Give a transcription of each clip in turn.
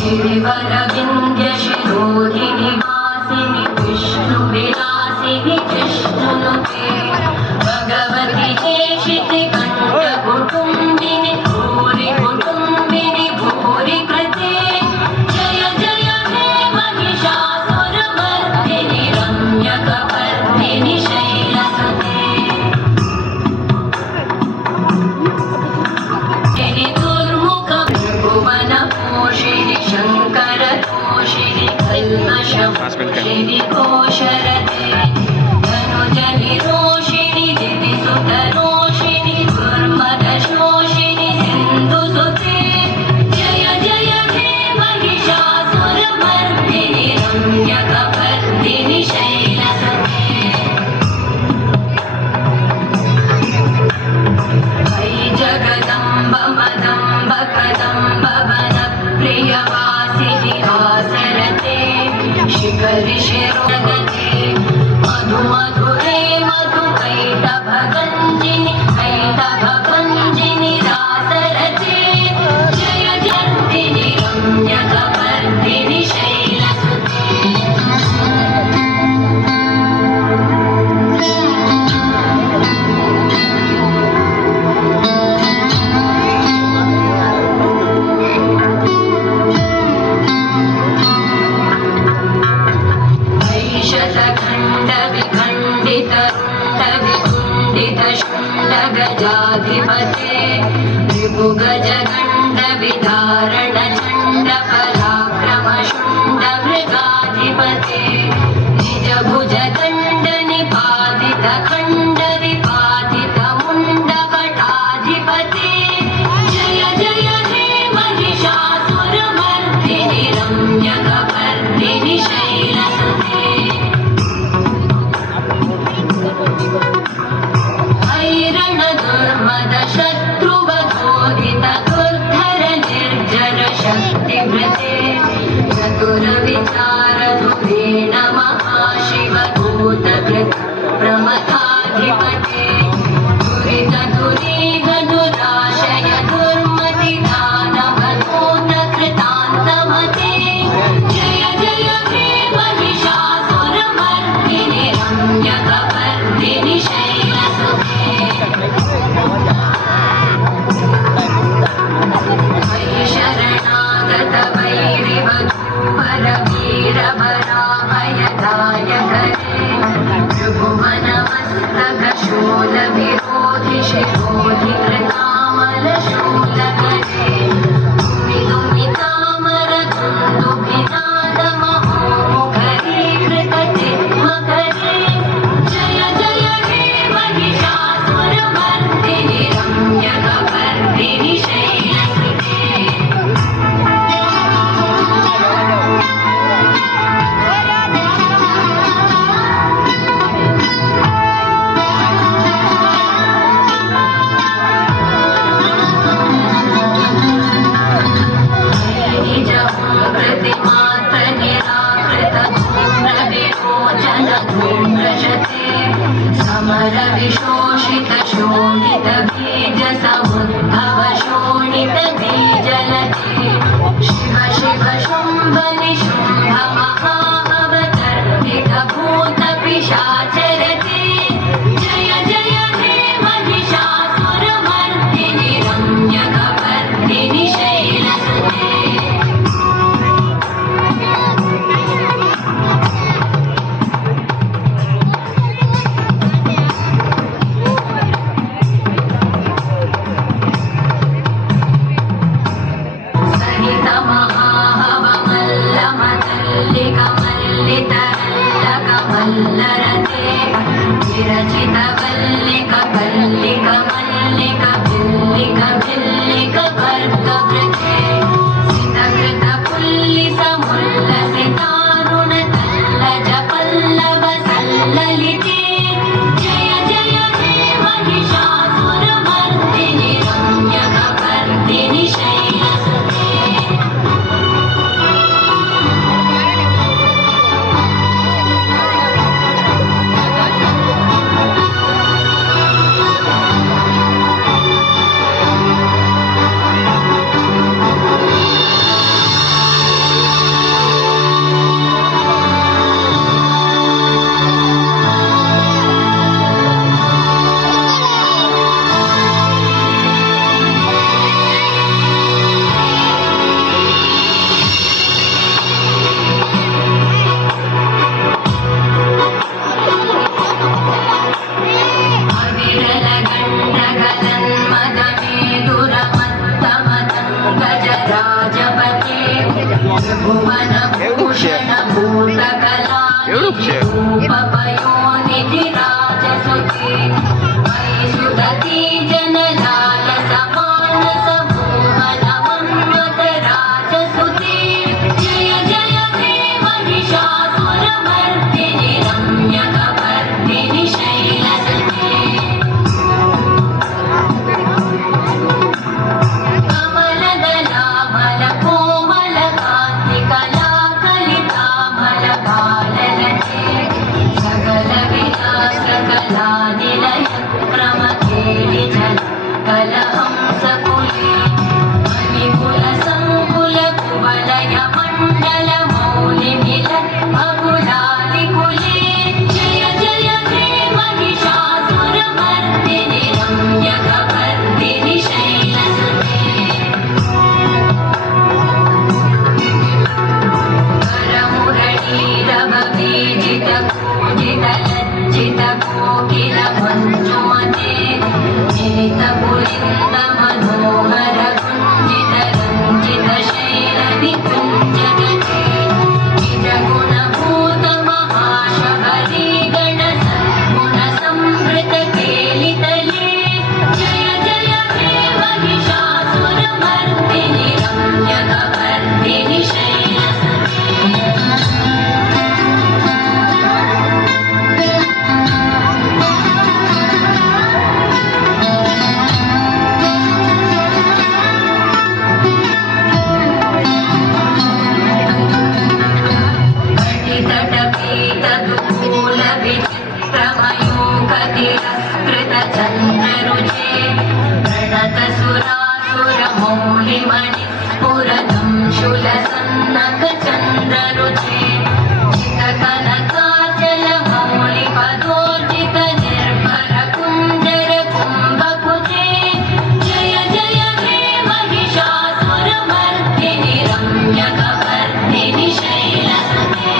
गिरिवरविन्द्यशिरोधिनि वासिनि विष्णुविलासिनि जिष्णुनुते भगवति हेशिति कण्ठकुटुम्बिनि भूरि कुटुम्बिनि भूरि कृते जय जय हे महिषासुरमर्दिनि रम्यकपर्दिनि शैलसुते भुवनपोषिणि शङ्करतोषिणि कल्मषपोषिणि कोशरते धनुजनिरोषिणि दिविसुतरोषिणि दुर्मदशोषिणि सिन्धुसुते जय जय हे महिषासुरमर्दिनि रम्यकपर्दिनि शैलसुते वै जगदम्ब मदम्ब कदम्ब वनप्रियवासिनि हासरते शिखरि शिरोगते मधु मधुरे मधुकैटभगञ्जिनि कैटभगञ्जिनि रासरते जय जर्दिनि रम्यकपर्दिनि शैलसुते गजाधिपते त्रिभुगजगण्ड विधारण चण्ड पराक्रम शुण्ड मृगाधिपते निजभुज दण्ड निपातित खण्ड विपातित मुण्ड वटाधिपते जय जय हे महिषासुरमर्दिनि रम्यकपर्दिनि शैलसुते शत्रुवधोदित दुर्धर निर्जर शक्तिवृते चतुरविचार धुरेण महाशिवभूतकृत प्रमथाधिपते दुरित दुरीह दुराशय दुर्मति दानवधूत कृतान्तमते जय जय हे महिषासुरमर्दिनि रम्यकपर्दिनि शैलसुते शरणागत वैरिवधूवर वीरभराभयदायकरे त्रिभुवनमस्तक शूलविरोधि शिरोधि कृतामलशूलकरे दुमिदुमितामर दुन्दुभिनाद महोमुखरीकृत चिन्मकरे जय जय हे महिषासुरमर्दिनि रम्यकपर्दिनि शैलसुते प्रतिमात्र निराकृत धूम्रविरोचन धूम्रशते समर विशोषित शोणित बीज समुद्भव शोणित बीजलते शिव शिव शुम्भ निशुम्भ महावतर्तिक भूत पिशाचरते जय जय हे महिषासुरमर्दिनि रम्यकपर्दिनि शैलसुते मल्लरते विरचित वल्लिक कल्लिक मल्लिक भिल्लिक भिल्लिक वर्गवृते सितकृत पुल्लिस मुल्लसितारुण तल्लज पल्लव सल्ललिते जय जय हे महिषासुरमर्दिनि रम्यकपर्दिनि शैलसुते भुवनभूषण भूतकलानिधि रूपपयोनिधि राजसुते मयि सुदती जनलालस मानस भुवन मन्मथ राजसुते जय जय हे महिषासुरमर्दिनि रम्यकपर्दिनि शैलसुते कमलदलामल कोमल कान्ति कलाकलितामल बाललते सकल विलास कलानिलय प्रमथेलि जल कलहंसकुले मणिकुल संकुल कुवलय मण्डल मौलिमिल अकुलालिकुले जय जय हे महिषासुरमर्दिनि रम्यकपर्दिनि शैलसुते करमुरलीरववीजित पूजित लज्जित कोकिल मञ्जुमते निलित पुलिन्द मनोहर कुञ्जित रञ्जित शैल निकुञ्जगते निज गुणभूत महाशबरी गण सद्गुण संवृत केलितले जय जय हे महिषासुरमर्दिनि रम्यकपर्दिनि शैलसुते घटितटपीतदुकूल विचित्रमयूखतिरस्कृत चन्द्ररुचे प्रणत सुरासुरमौलिमणि स्फुरतं शूलसन्नक चन्द्ररुचे चितकनकाचल मौलिपदोर्जित निर्भर कुञ्जर कुम्भकुचे जय जय हे महिषासुरमर्दिनि रम्यकपर्दिनि शैलसुते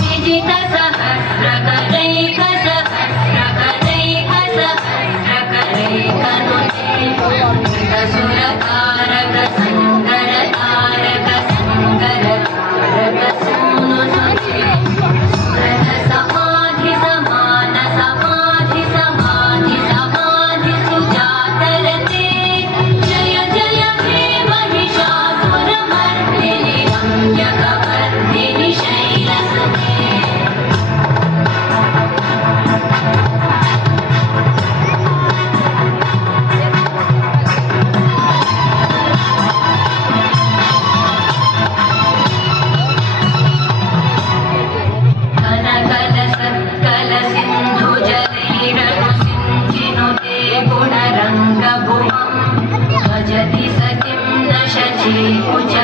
विजित सहस्रकरैकसहस्रकरैकसहस्रकरैकनुते कृतसुरतारक सङ्कर तारक सङ्कर तारक सूनुसुते सुरत समाधि समान समाधि समाधि समाधि सुजातरते जय जय हे महिषासुरमर्दिनि रम्यकपर्दिनि शैलसुते कनकल सत्कल सिन्धु जलैरनु सिञ्चिनुते गुणरङ्गभुवं भजति सतिं न शची कुच